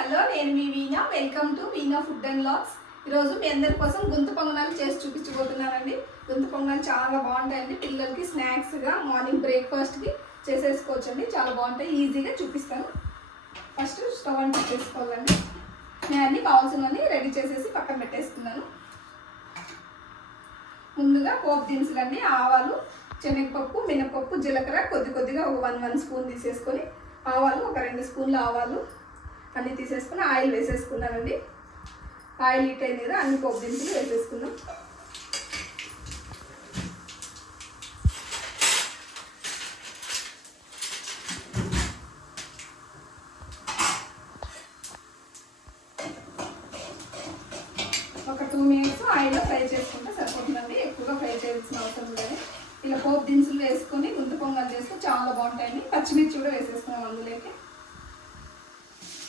Hello, నేను మీ Veena. Welcome to Veena food and logs. ఈరోజు మీ అందరి కోసం గుంత పొంగనాలు చేసి చూపించబోతున్నానండి. గుంత పొంగనాలు చాలా బాగుంటాయండి. పిల్లలకి స్నాక్స్గా, మార్నింగ్ బ్రేక్ఫాస్ట్కి చేసేసుకోవచ్చండి. చాలా బాగుంటాయి. ఈజీగా చూపిస్తాను. ఫస్ట్ స్టవ్ ఆన్ చేసుకోవాలండి. నేను అన్ని కావాల్సినవన్నీ రెడీ చేసేసి పక్కన పెట్టేసుకున్నాను. ముందుగా పోపు దినుసులన్నీ ఆవాలు, శనగపప్పు, మినపప్పు, జీలకర్ర కొద్దిగా ఒక 1 స్పూన్ తీసేసుకొని, ఆవాలు ఒక 2 స్పూన్లు ఆవాలు అన్నీ తీసేసుకుని ఆయిల్ వేసేసుకున్నానండి. ఆయిల్ హీట్ అయింది కదా, అన్ని పోపు దినుసులు వేసేసుకున్నాం. ఒక 2 మినిట్స్ ఆయిల్లో ఫ్రై చేసుకుంటే సరిపోతుందండి. ఎక్కువగా ఫ్రై చేయాల్సిన అవసరం లేదు. ఇలా పోపు దినుసులు వేసుకొని గుంత పొంగల్ చేస్తే చాలా బాగుంటాయండి. పచ్చిమిర్చి కూడా వేసేసుకున్నాం అందులోకి.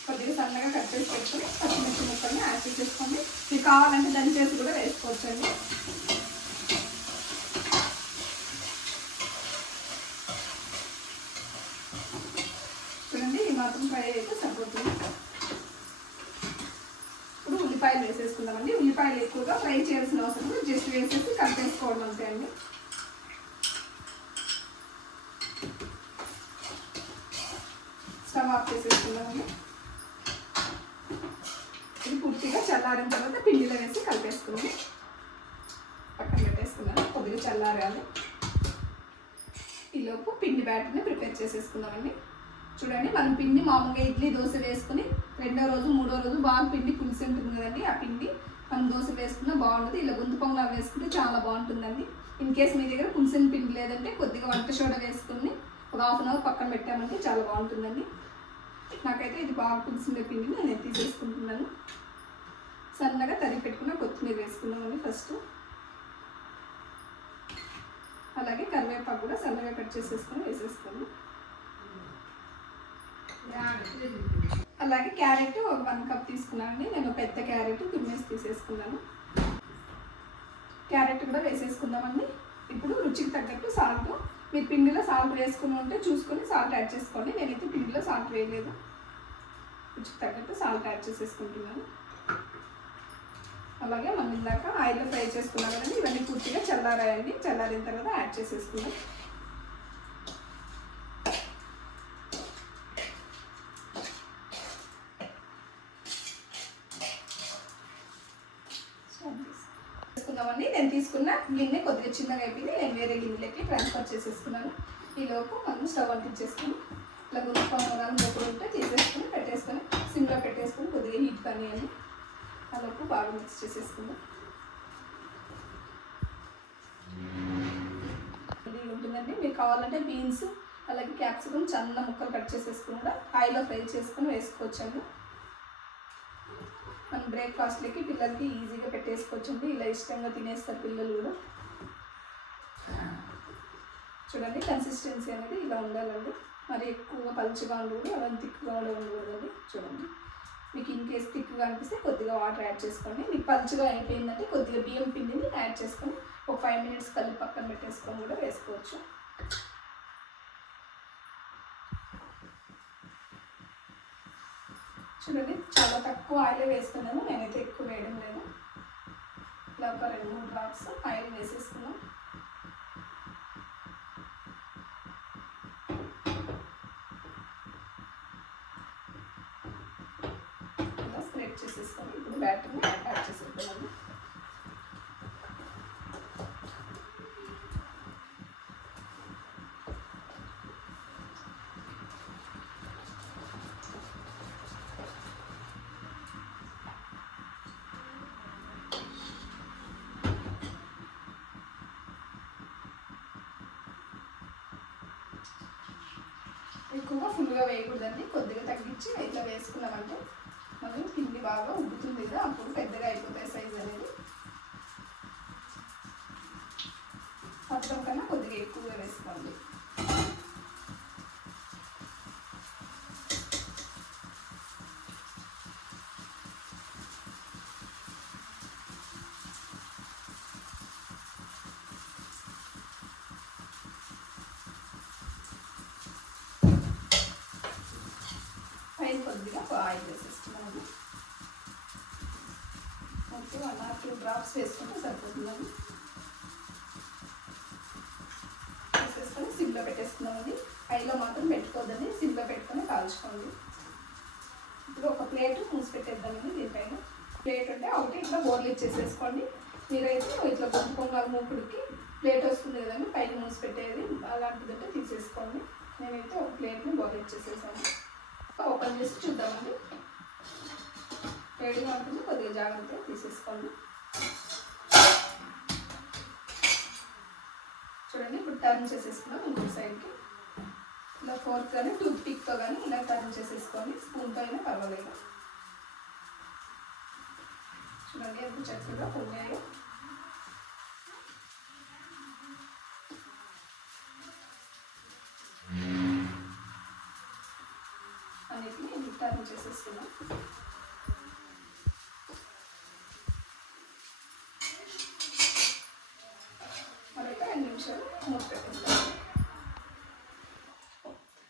కొద్దిగా సన్నగా కట్ చేసి పెట్టుకొని పచ్చిమిర్చి ముక్కల్ని యాడ్ చేసేసుకోండి. మీకు కావాలంటే దంచేసి కూడా వేసుకోవచ్చండి. చూడండి, ఈ మాత్రం ఫ్రై అయితే సరిపోతుంది. ఇప్పుడు ఉల్లిపాయలు వేసేసుకుందామండి. ఉల్లిపాయలు ఎక్కువగా ఫ్రై చేయాల్సిన అవసరం లేదు, జస్ట్ వేసేసి కట్ చేసుకోవడం అంతే అండి. స్టవ్ ఆఫ్ చేసేసుకుందామండి. ఇది పూర్తిగా చల్లారిన తర్వాత పిండిలో వేసి కలిపేసుకుని పక్కన పెట్టేసుకున్నాను. కొద్దిగా చల్లారాలి. ఈలోపు పిండి బ్యాటర్ని ప్రిపేర్ చేసేసుకుందామండి. చూడండి, మనం పిండి మామూలుగా ఇడ్లీ దోశ వేసుకుని 2వ రోజు 3వ రోజు బాగా పిండి పులిసి ఉంటుంది కదండి. ఆ పిండి మనం దోశ వేసుకున్నా బాగుంటుంది. ఇలా గుంత పొంగనాలు వేసుకుంటే చాలా బాగుంటుందండి. ఇన్ కేస్ మీ దగ్గర పులిసిన పిండి లేదంటే కొద్దిగా వంట సోడా వేసుకుని ఒక 1/2 అవర్ పక్కన పెట్టామంటే చాలా బాగుంటుందండి. నాకైతే ఇది బాగా పులిసిన పిండిని నేను తీసేసుకుంటున్నాను. సన్నగా తరిగి పెట్టుకున్న కొత్తిమీర వేసుకున్నామండి ఫస్ట్. అలాగే కరివేపాకు కూడా సన్నగా కట్ చేసేసుకొని వేసేసుకోండి. అలాగే క్యారెట్ ఒక 1 కప్ తీసుకున్నానండి. నేను పెద్ద క్యారెట్ తురిమేసి తీసేసుకున్నాను. క్యారెట్ కూడా వేసేసుకుందామండి. ఇప్పుడు రుచికి తగ్గట్టు సాల్ట్, మీరు పిండిలో సాల్ట్ వేసుకుని ఉంటే చూసుకొని సాల్ట్ యాడ్ చేసుకోండి. నేనైతే పిండిలో సాల్ట్ వేయలేదు. రుచికి తగ్గట్టు సాల్ట్ యాడ్ చేసేసుకుంటున్నాను. అలాగే మనం ఇందాక ఆయిల్లో ఫ్రై చేసుకున్నాం కదండి, ఇవన్నీ పూర్తిగా చల్లారాయండి. చల్లారిన తర్వాత యాడ్ చేసేసుకుందాం. చేసుకుందామండి. నేను తీసుకున్న గిన్నె కొద్దిగా చిన్నగా అయిపోయింది. నేను వేరే గిన్నెలకి ట్రాన్స్ఫర్ చేసేసుకున్నాను. ఈలోపు మనం స్టవ్ అంటించేసుకుని ఇలా గుంత పొంగనాలు మూకుడు ఉంటే తీసేసుకొని పెట్టేసుకొని సిమ్లో పెట్టేసుకొని కొద్దిగా హీట్ కానివ్వండి. అలాగే బాగా మిక్స్ చేసేసుకుందాం. ఉంటుందండి. మీకు కావాలంటే బీన్స్ అలాగే క్యాప్సికమ్ చిన్న ముక్కలు కట్ చేసేసుకుని కూడా ఆయిల్లో ఫ్రై చేసుకొని వేసుకోవచ్చండి. మనం బ్రేక్ఫాస్ట్లకి పిల్లలకి ఈజీగా పెట్టేసుకోవచ్చండి. ఇలా ఇష్టంగా తినేస్తారు పిల్లలు కూడా. చూడండి, కన్సిస్టెన్సీ అనేది ఇలా ఉండాలండి. మరి ఎక్కువగా పలుచగా ఉండకూడదు, అలా థిక్గా కూడా ఉండకూడదు. చూడండి, మీకు ఇన్ కేస్ థిక్గా అనిపిస్తే కొద్దిగా వాటర్ యాడ్ చేసుకోండి. మీకు పలుచగా అయిపోయిందంటే కొద్దిగా బియ్యం పిండిని యాడ్ చేసుకొని ఒక 5 మినిట్స్ కలిపి పక్కన పెట్టేసుకొని కూడా వేసుకోవచ్చు. చూడండి, చాలా తక్కువ ఆయిల్ వేస్తున్నాను. నేనైతే ఎక్కువ వేయడం లేదు. ఇలా ఒక 2-3 డ్రాప్స్ ఆయిల్ వేసేసుకున్నాం. ఇలా స్ప్రెడ్ చేసేసుకొని ఇప్పుడు బ్యాటర్ని యాడ్ చేసేద్దామండి. ఎక్కువగా ఫుల్గా వేయకూడదండి. కొద్దిగా తగ్గించి ఇట్లా వేసుకున్నామంటే మళ్ళీ పిండి బాగా ఉబ్బుతుంది కదా, అప్పుడు పెద్దగా అయిపోతాయి సైజ్ అనేది. మొత్తం కన్నా కొద్దిగా ఎక్కువగా వేసుకోండి. పైన కొద్దిగా ఆయిల్ వేసేసుకున్నాము. ఓకే, 1 or 2 డ్రాప్స్ వేసుకుంటే సరిపోతుందండి. వేసేసుకొని సిమ్లో పెట్టేసుకున్నామండి. హైలో మాత్రం పెట్టుకోవద్దండి, సిమ్లో పెట్టుకొని కాల్చుకోండి. ఇప్పుడు ఒక ప్లేట్ మూసి పెట్టేద్దామండి. దీనిపైన ప్లేట్ ఉంటే ఒకటి ఇట్లా బోర్లు ఇచ్చేసేసుకోండి. మీరైతే ఇట్లా గుంపు పొంగల్ మూకుడికి ప్లేట్ వస్తుంది కదండి, పైన మూసి పెట్టేది అలాంటిదంటే తీసేసుకోండి. నేనైతే ఒక ప్లేట్ని బోర్లు ఇచ్చేసేసాను. ఓపెన్ చేసి చూద్దామండి. వేడిగా ఉంటుంది, కొద్దిగా జాగ్రత్తగా తీసేసుకోండి. చూడండి, ఇప్పుడు టర్న్ చేసేసుకున్నాం ఇంకొక సైడ్కి. ఇలా ఫోర్క్ కానీ టూత్ పిక్తో కానీ ఇలా టర్న్ చేసేసుకోండి. స్పూన్తో అయినా పర్వాలేదు. చూడండి ఎంత చక్కగా పొంగాయో. అన్నిటిని టర్న్ చేసేసుకున్నాం. మరొక 2 నిమిషాలు మూత పెట్టేస్తాం.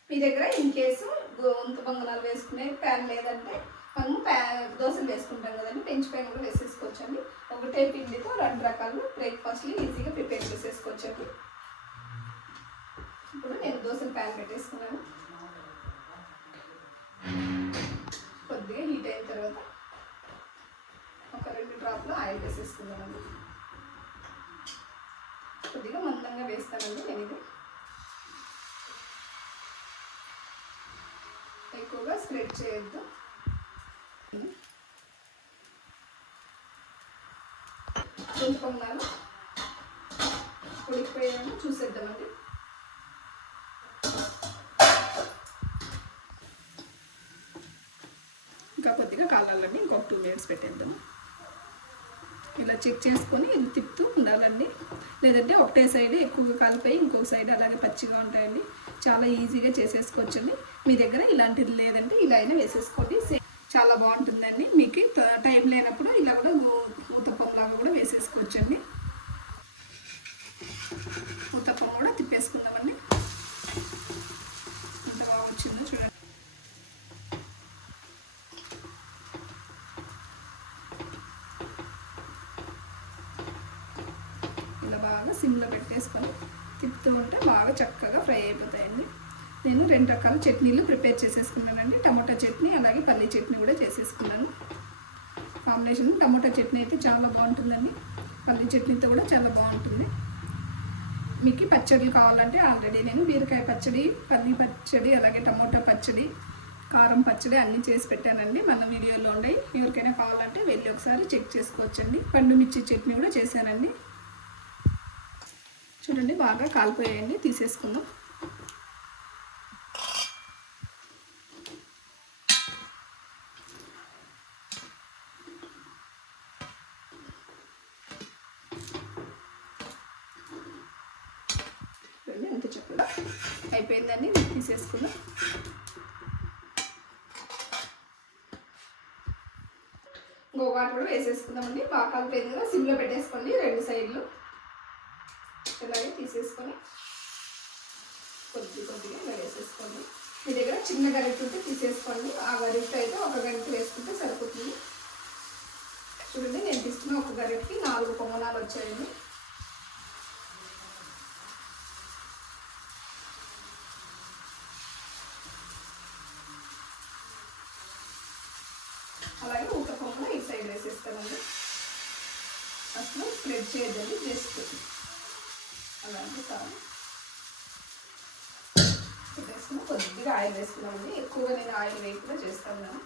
మీ దగ్గర ఇన్ కేసు గుంత పొంగనాలు వేసుకునే ప్యాన్ లేదంటే మనము దోశలు వేసుకుంటాం కదండి, పెంచి పైన కూడా వేసేసుకోవచ్చండి. ఒకటే పిండితో 2 రకాలు బ్రేక్ఫాస్ట్ని ఈజీగా ప్రిపేర్ చేసేసుకోవచ్చండి. ఇప్పుడు నేను దోశలు ప్యాన్ పెట్టేసుకున్నాను. కొద్దిగా హీట్ అయిన తర్వాత ఒక 2 డ్రాప్లు ఆయిల్ వేసేసుకున్నానండి. కొద్దిగా మందంగా వేస్తానండి నేను. ఇది ఎక్కువగా స్ప్రెడ్ చేయొద్దు. గుంత పొంగనాలు ఉడికిపోయాము, చూసేద్దామండి. ఇంకా కొద్దిగా కాలాలండి, ఇంకొక 2 minutes పెట్టేద్దాము. ఇలా చెక్ చేసుకొని ఇది తిప్పుతూ ఉండాలండి, లేదంటే ఒకటే సైడ్ ఎక్కువగా కాలిపోయి ఇంకొక సైడ్ అలాగే పచ్చిగా ఉంటాయండి. చాలా ఈజీగా చేసేసుకోవచ్చండి. మీ దగ్గర ఇలాంటిది లేదంటే ఇలా అయినా వేసేసుకోండి, చాలా బాగుంటుందండి. మీకు టైం లేనప్పుడు ఇలా కూడా ఊతప్పంలాగా కూడా వేసేసుకోవచ్చండి. ఊతప్పం కూడా తిప్పేసుకుందామండి. ఎంత బాగా వచ్చిందో చూడండి. ఇలా బాగా సిమ్లో పెట్టేసుకొని తిప్పుతూ ఉంటే బాగా చక్కగా ఫ్రై అయిపోతాయండి. నేను 2 రకాల చట్నీలు ప్రిపేర్ చేసేసుకున్నానండి. టమాటా చట్నీ అలాగే పల్లీ చట్నీ కూడా చేసేసుకున్నాను. కాంబినేషన్ టమాటా చట్నీ అయితే చాలా బాగుంటుందండి, పల్లీ చట్నీతో కూడా చాలా బాగుంటుంది. మీకు పచ్చడిలు కావాలంటే ఆల్రెడీ నేను బీరకాయ పచ్చడి, పల్లీ పచ్చడి, అలాగే టమాటా పచ్చడి, కారం పచ్చడి అన్నీ చేసి పెట్టానండి. మన వీడియోలో ఉన్నాయి. ఎవరికైనా కావాలంటే వెళ్ళి ఒకసారి చెక్ చేసుకోవచ్చండి. పండు మిర్చి చట్నీ కూడా చేశానండి. చూడండి బాగా కాలిపోయాయండి, తీసేసుకుందాం. ఎంత చక్కగా అయిపోయిందని తీసేసుకున్నాం. గోగాటు కూడా వేసేసుకుందామండి. బాగా కలిపేది కదా, సిమ్లో పెట్టేసుకోండి 2 సైడ్లు. ఇలాగే తీసేసుకొని కొద్దిగా ఇలా వేసేసుకోండి. మీ దగ్గర చిన్న గరిటె ఉంటే తీసేసుకోండి. ఆ గరిటె అయితే ఒక గరిటె వేసుకుంటే సరిపోతుంది. చూడండి, నేను తీసుకున్న ఒక గరిటెకి 4 పొంగనాలు వచ్చాయండి. అలాగే ఊక పొంగన ఈ సైడ్ వేసేస్తానండి. అసలు స్ప్రెడ్ చేయదండి, జస్ట్ అలాంటి కాదు. పెట్టేసుకుని కొద్దిగా ఆయిల్ వేసుకున్నామండి. ఎక్కువగా నేను ఆయిల్ వేయకుండా చేస్తాను.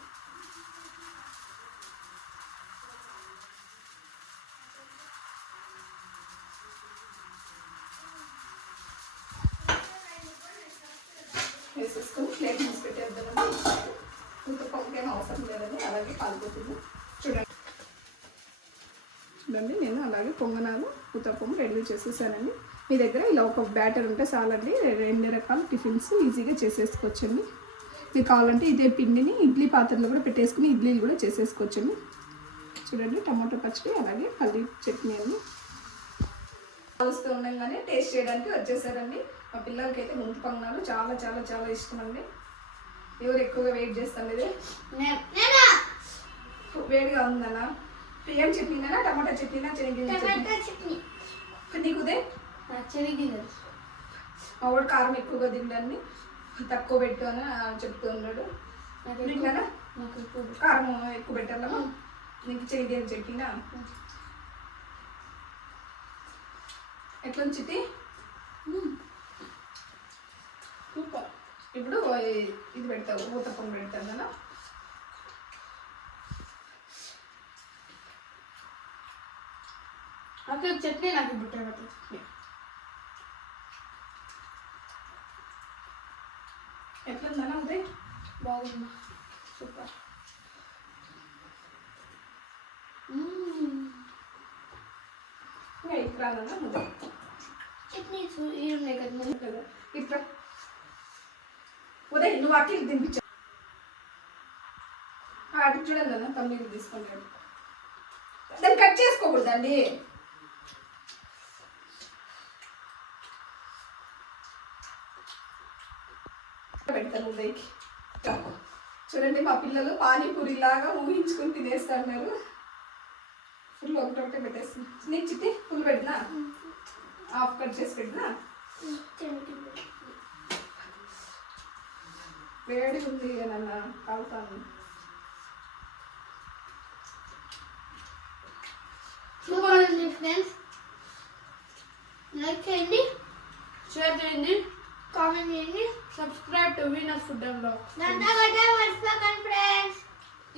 వేసేసుకొని ప్లేట్ మూసి పెట్టేద్దామండి. ఇంత పొంగేం అవసరం లేదండి, అలాగే కాలిపోతుంది. చూడండి నేను అలాగే పొంగనాలు ఉత్తప్పం రెడీ చేసేసానండి. మీ దగ్గర ఇలా ఒక బ్యాటర్ ఉంటే చాలండి, 2 రకాల టిఫిన్స్ ఈజీగా చేసేసుకోవచ్చండి. మీకు కావాలంటే ఇదే పిండిని ఇడ్లీ పాత్రలో కూడా పెట్టేసుకుని ఇడ్లీలు కూడా చేసేసుకోవచ్చండి. చూడండి, టమాటో పచ్చడి అలాగే పల్లీ చట్నీ అండి. వస్తూ ఉండగానే టేస్ట్ చేయడానికి వచ్చేసారండి. మా పిల్లలకి అయితే గుంత పొంగనాలు చాలా చాలా చాలా ఇష్టం అండి. ఎవరు ఎక్కువగా వెయిట్ చేస్తాను ఇది వేడిగా ఉందన్న. ఏం చట్నీనా? టమాటా చట్నీనా? శనగ చట్నీ. నీకు ఉదయం శనగ మా వాడు కారం ఎక్కువగా తిండాన్ని తక్కువ పెట్టు అని చెప్తూ ఉన్నాడు. నీకునా కారం ఎక్కువ పెట్టాలమ్మా. నీకు శనగ చట్నీనా? ఎట్లా చిట్టి? ఇప్పుడు ఇది పెడతావు, ఊతప్పం పెడతాను కదా. అక్కడ చట్నీ నాకు బుట్ట చట్నీ ఎట్లుందన్నా ఉదయ్? బాగుందా? సూపర్. ఇంకా ఇక్కడ రాదన్నా ఉదయ్ చట్నీ ఉన్నాయి కదా ఇట్లా. ఉదయ్ నువ్వు అక్కడికి తినిపించా. అటు చూడండి అన్న, తమ్మిది తీసుకున్నాడు. దాన్ని కట్ చేసుకోకూడదండి. పెడతాను ఉదయ్కి. చూడండి మా పిల్లలు పానీపూరి లాగా ఊహించుకుని తినేస్తున్నారు. ఫుల్ ఒకటొకటే పెట్టేస్తుంది. నీకు చిట్టి ఫుల్ పెట్టినా? హాఫ్ కట్ చేసి పెట్టినా? వేడి ఉంది నన్న కాలుతాను. సూపర్ ఉంది ఫ్రెండ్స్. లైక్ చేయండి, షేర్ చేయండి, కామెంట్ చేయండి, subscribe to Venus food and blogs.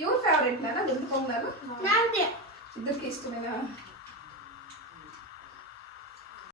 ఎవరు ఫేవరెట్ నాన్న? గుంత పొంగనాలు నాదే. ఇద్దరికి ఇష్టమేనా?